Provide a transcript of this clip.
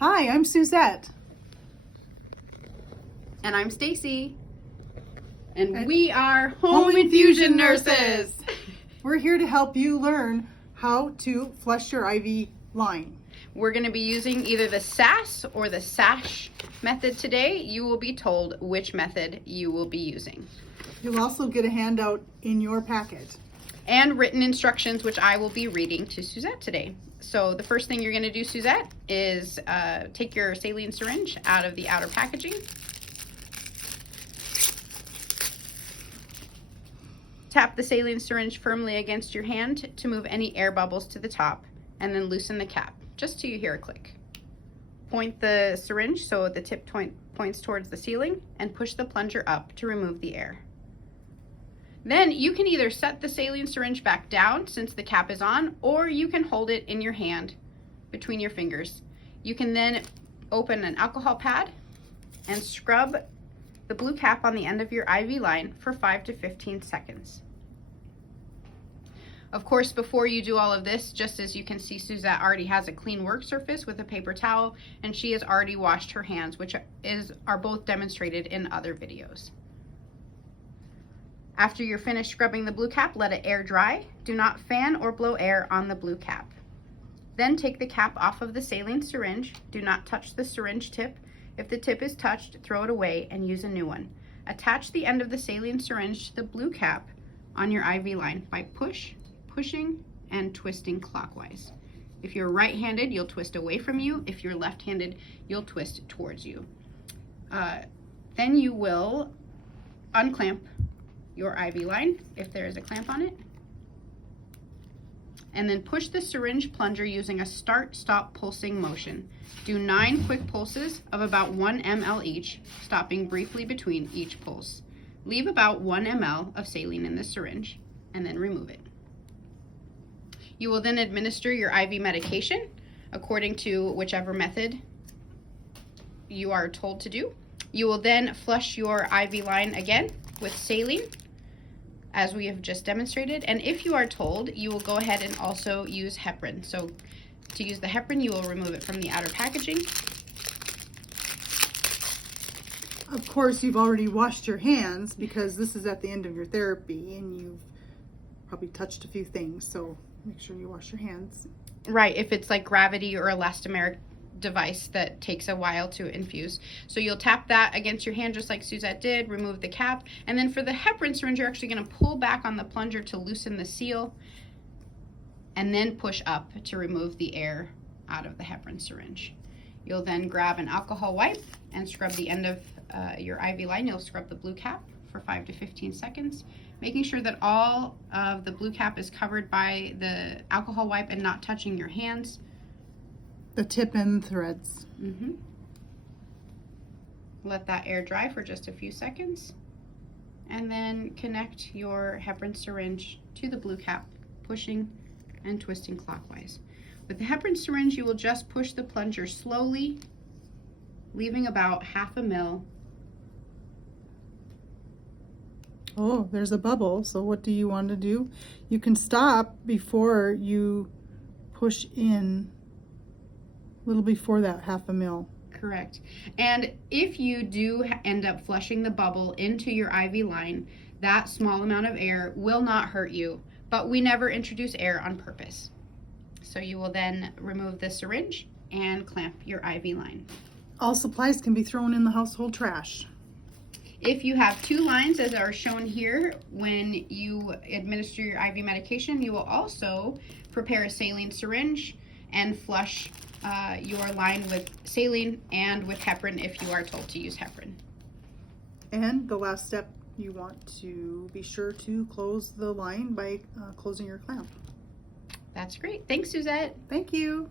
Hi, I'm Suzette. And I'm Stacy. And we are Home Infusion Infusion Nurses. We're here to help you learn how to flush your IV line. We're going to be using either the SAS or the SASH method today. You will be told which method you will be using. You'll also get a handout in your packet. And written instructions, which I will be reading to Suzette today. So the first thing you're going to do, Suzette, is take your saline syringe out of the outer packaging. Tap the saline syringe firmly against your hand to move any air bubbles to the top, and then loosen the cap, just till you hear a click. Point the syringe so the tip points towards the ceiling, and push the plunger up to remove the air. Then you can either set the saline syringe back down since the cap is on, or you can hold it in your hand between your fingers. You can then open an alcohol pad and scrub the blue cap on the end of your IV line for 5 to 15 seconds. Of course, before you do all of this, just as you can see, Suzette already has a clean work surface with a paper towel, and she has already washed her hands, which are both demonstrated in other videos. After you're finished scrubbing the blue cap, let it air dry. Do not fan or blow air on the blue cap. Then take the cap off of the saline syringe. Do not touch the syringe tip. If the tip is touched, throw it away and use a new one. Attach the end of the saline syringe to the blue cap on your IV line by pushing and twisting clockwise. If you're right-handed, you'll twist away from you. If you're left-handed, you'll twist towards you. Then you will unclamp your IV line, if there is a clamp on it, and then push the syringe plunger using a start-stop pulsing motion. Do 9 quick pulses of about 1 ml each, stopping briefly between each pulse. Leave about 1 ml of saline in the syringe, and then remove it. You will then administer your IV medication according to whichever method you are told to do. You will then flush your IV line again with saline, as we have just demonstrated, and if you are told, you will go ahead and also use heparin. So to use the heparin, you will remove it from the outer packaging. Of course, you've already washed your hands because this is at the end of your therapy and you've probably touched a few things, so make sure you wash your hands. Right, if it's like gravity or elastomeric device that takes a while to infuse. So you'll tap that against your hand just like Suzette did, remove the cap, and then for the heparin syringe, you're actually going to pull back on the plunger to loosen the seal, and then push up to remove the air out of the heparin syringe. You'll then grab an alcohol wipe and scrub the end of your IV line. You'll scrub the blue cap for 5 to 15 seconds, making sure that all of the blue cap is covered by the alcohol wipe and not touching your hands. The tip and threads. Let that air dry for just a few seconds, and then connect your heparin syringe to the blue cap, pushing and twisting clockwise. With the heparin syringe, you will just push the plunger slowly, leaving about 1/2 ml. Oh, there's a bubble, so what do you want to do? You can stop before you push in, a little before that 1/2 ml. Correct. And if you do end up flushing the bubble into your IV line, that small amount of air will not hurt you, but we never introduce air on purpose. So you will then remove the syringe and clamp your IV line. All supplies can be thrown in the household trash. If you have 2 lines, as are shown here, when you administer your IV medication, you will also prepare a saline syringe and flush your line with saline and with heparin if you are told to use heparin. And the last step, you want to be sure to close the line by closing your clamp. That's great. Thanks, Suzette. Thank you.